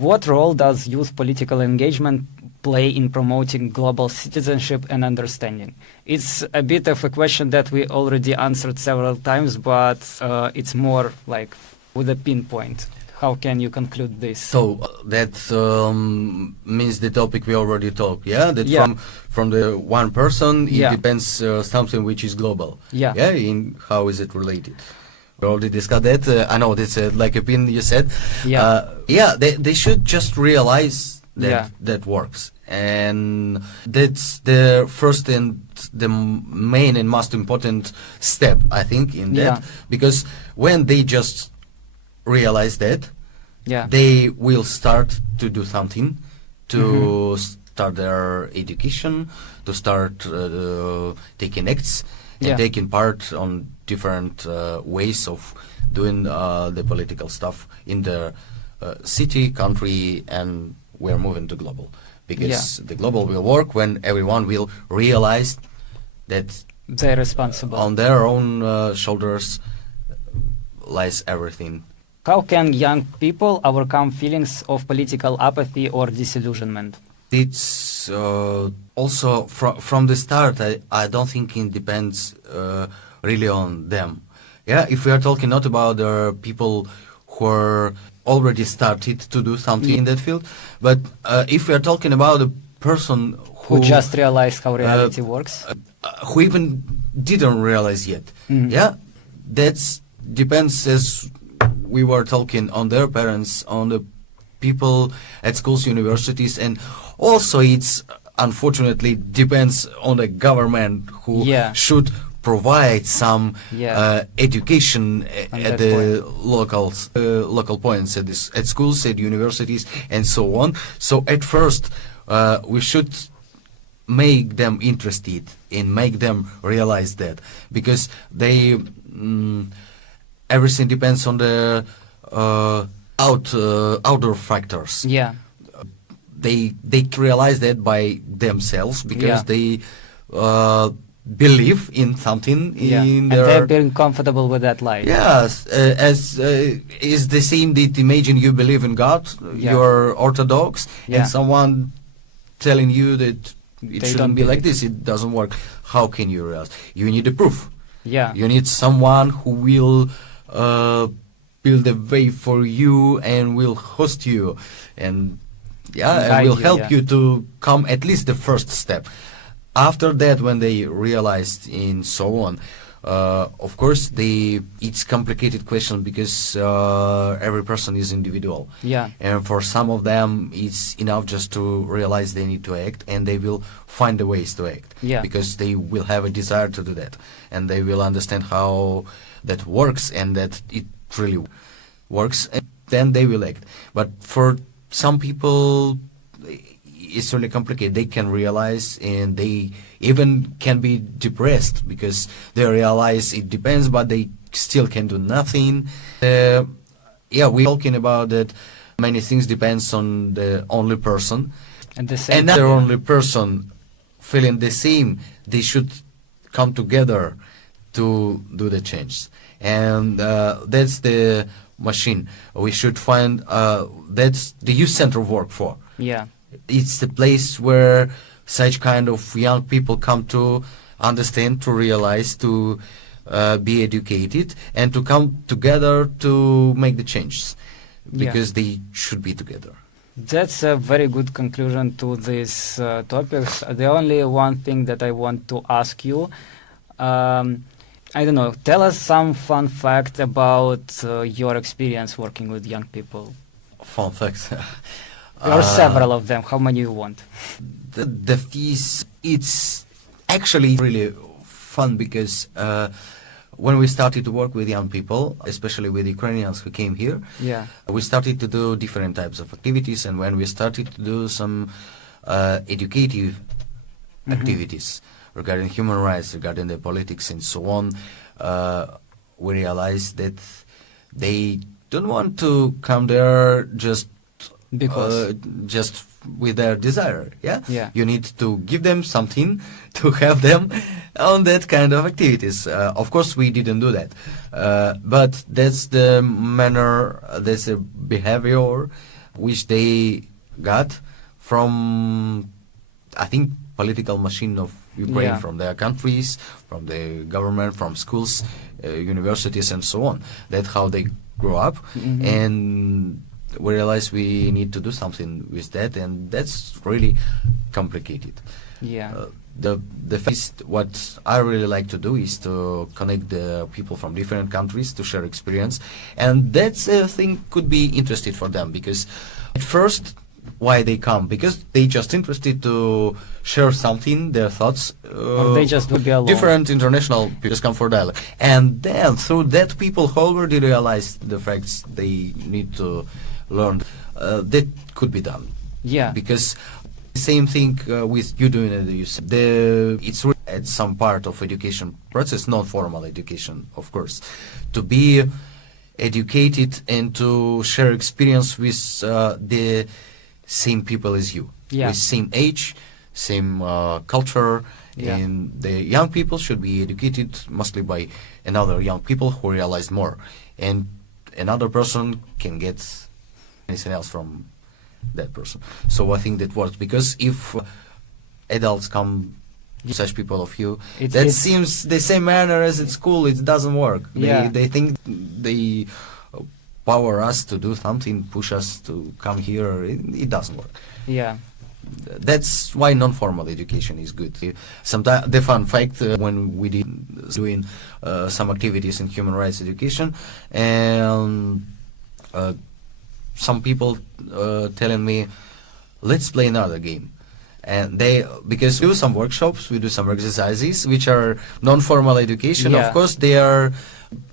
what role does youth political engagement play in promoting global citizenship and understanding? It's a bit of a question that we already answered several times, but it's more like with a pinpoint. How can you conclude this? So that means the topic we already talked, yeah? That from the one person, it depends something which is global. Yeah. Yeah, in how is it related? We already discussed that. I know that's like a pin you said. Yeah. They should just realize that that works. And that's the first and the main and most important step, I think, in that. Because when they just realize that, they will start to do something, to start their education, to start taking acts and taking part on different ways of doing the political stuff in the city, country, and we're moving to global. Because the global will work when everyone will realize that they're responsible. On their own shoulders lies everything. How can young people overcome feelings of political apathy or disillusionment? It's also from the start, I don't think it depends really on them. Yeah, if we are talking not about the people who are already started to do something in that field, but if we are talking about a person who just realized how reality works, who even didn't realize yet, that's depends, as we were talking, on their parents, on the people at schools, universities, and also it's unfortunately depends on the government who should provide some education at the local points, at schools, at universities, and so on. So at first, we should make them interested and make them realize that, because they everything depends on the outdoor factors. Yeah, they realize that by themselves because they believe in something in their... and they're being comfortable with that life. Yes, as is the same that imagine you believe in God, you're Orthodox, and someone telling you that it shouldn't be like this, it doesn't work. How can you realize? You need a proof. Yeah. You need someone who will build a way for you and will host you and and will help you to come at least the first step. After that, when they realized and so on, of course, it's complicated question because every person is individual. Yeah. And for some of them, it's enough just to realize they need to act, and they will find the ways to act. Yeah. Because they will have a desire to do that, and they will understand how that works and that it really works, and then they will act. But for some people, it's really complicated. They can realize, and they even can be depressed because they realize it depends, but they still can do nothing. We're talking about that many things depends on the only person. And the same another only person feeling the same, they should come together to do the change. And that's the machine. We should find, that's the youth center work for. Yeah. It's the place where such kind of young people come to understand, to realize, to be educated, and to come together to make the changes, because they should be together. That's a very good conclusion to this topics. The only one thing that I want to ask you, I don't know, tell us some fun fact about your experience working with young people. Fun facts? Or several of them, how many you want? The fees, it's actually really fun because when we started to work with young people, especially with Ukrainians who came here, we started to do different types of activities, and when we started to do some educative activities regarding human rights, regarding the politics and so on, we realized that they don't want to come there just because just with their desire. You need to give them something to have them on that kind of activities. Of course we didn't do that, but that's the manner, that's a behavior which they got from, I think, political machine of Ukraine, from their countries, from the government, from schools, universities, and so on. That's how they grow up, and we realize we need to do something with that, and that's really complicated. The first, what I really like to do is to connect the people from different countries to share experience, and that's a thing could be interested for them, because at first, why they come? Because they just interested to share something, their thoughts, or they just would be alone. Different international people just come for dialogue, and then through that people already realize the facts they need to learn. That could be done. Because same thing with you doing it. You said it's at some part of education process, non-formal education, of course, to be educated and to share experience with the same people as you, with same age, same culture, and the young people should be educated mostly by another young people who realize more, and another person can get anything else from that person. So I think that works, because if adults come, such people of you, that seems the same manner as at school, it doesn't work. They think they power us to do something, push us to come here. It doesn't work. That's why non-formal education is good. Sometimes the fun fact, when we did doing some activities in human rights education, and some people telling me, let's play another game. And because we do some workshops, we do some exercises which are non-formal education. Of course, they are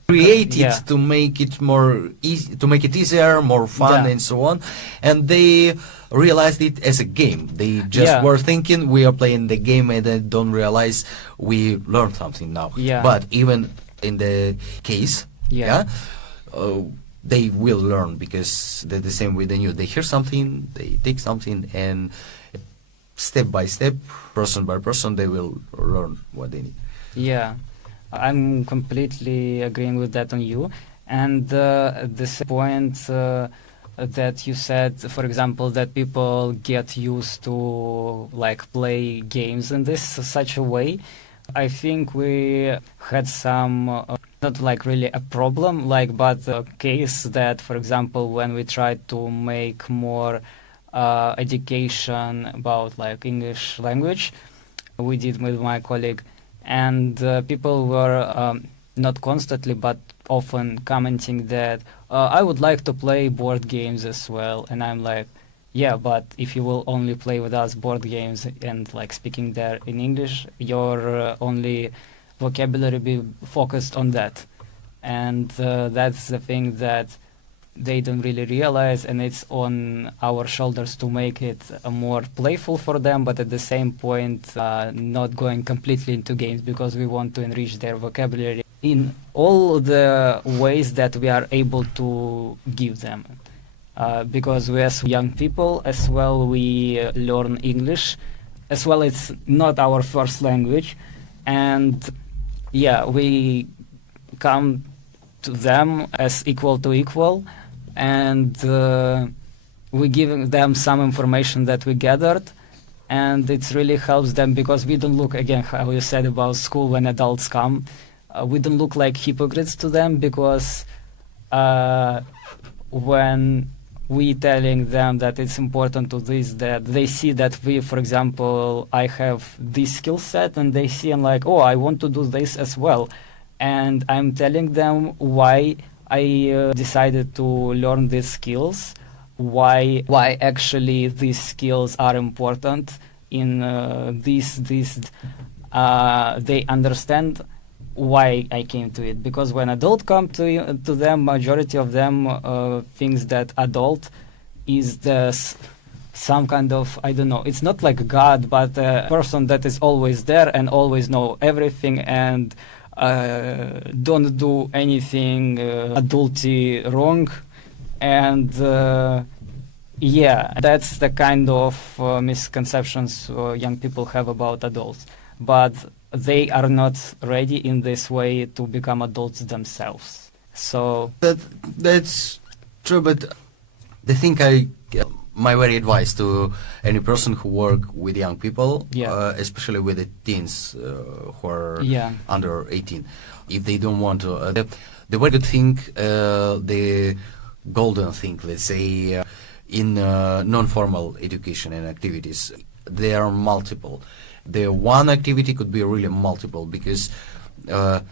created to make it more easy, to make it easier, more fun, and so on. And they realized it as a game. They just were thinking we are playing the game, and they don't realize we learned something now. But even in the case, they will learn, because they're the same way they knew. They hear something, they take something, and step by step, person by person, they will learn what they need. I'm completely agreeing with that on you. And this point that you said, for example, that people get used to like play games in this such a way, I think we had some not like really a problem, like, but a case that, for example, when we tried to make more education about like English language, we did with my colleague, and people were not constantly but often commenting that I would like to play board games as well, and I'm like, but if you will only play with us board games and like speaking there in English, your only vocabulary be focused on that, and that's the thing that they don't really realize, and it's on our shoulders to make it more playful for them, but at the same point not going completely into games, because we want to enrich their vocabulary in all the ways that we are able to give them. Because we as young people as well, we learn English as well. It's not our first language, and we come to them as equal to equal, and we give them some information that we gathered, and it really helps them, because we don't look, again, how you said about school, when adults come, we don't look like hypocrites to them, because when we telling them that it's important to this, that they see that we, for example, I have this skill set, and they see and like, oh, I want to do this as well, and I'm telling them why I decided to learn these skills, why actually these skills are important in they understand why I came to it. Because when adult come to them, majority of them thinks that adult is some kind of, I don't know, it's not like God, but a person that is always there and always know everything, and don't do anything adulty wrong, and that's the kind of misconceptions young people have about adults, but they are not ready in this way to become adults themselves. So that's true, but the thing I my very advice to any person who work with young people, Yeah. especially with the teens who are Yeah. under 18, if they don't want to. The very good thing, the golden thing, let's say, in non-formal education and activities, there are multiple. The one activity could be really multiple, because that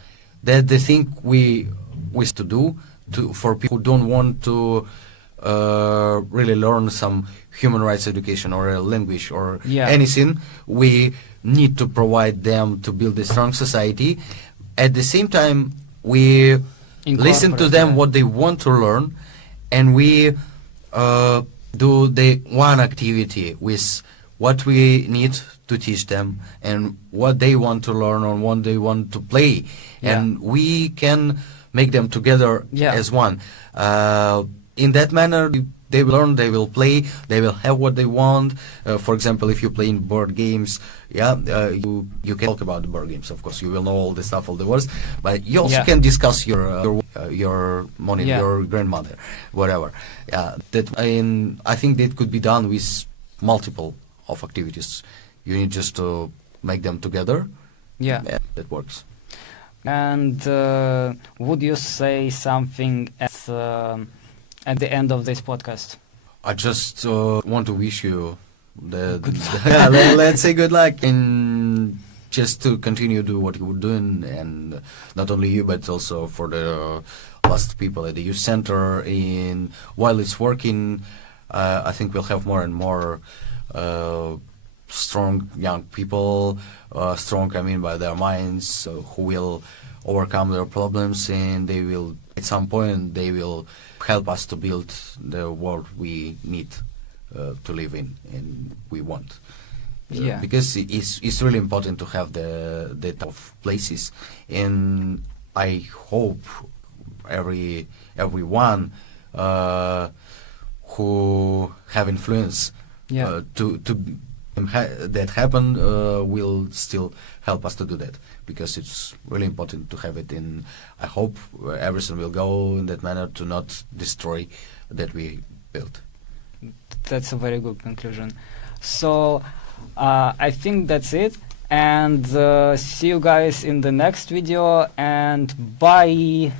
the thing we wish to do for people who don't want to really learn some human rights education or a language or Yeah. anything, we need to provide them to build a strong society. At the same time, we listen to Incorporate, them yeah. what they want to learn, and we do the one activity with what we need to teach them and what they want to learn or what they want to play, Yeah. and we can make them together Yeah. as one. In that manner, they will learn, they will play, they will have what they want. For example, if you play in board games, you can talk about the board games. Of course, you will know all the stuff, all the words, but you also Yeah. can discuss your money, Yeah. your grandmother, whatever. I think that could be done with multiple of activities. You need just to make them together. Yeah. And that works. And would you say something at the end of this podcast? I just want to wish you Good let's say good luck, and just to continue do what you're doing, and not only you but also for the last people at the youth center. While it's working, I think we'll have more and more strong young people, strong I mean by their minds, who will overcome their problems, and they will at some point they will help us to build the world we need to live in and we want. Yeah. Because it's really important to have the type of places, and I hope everyone who have influence Yeah. to that happen will still help us to do that, because it's really important to have it. And I hope everything will go in that manner to not destroy that we built. That's a very good conclusion. So I think that's it, and see you guys in the next video, and bye.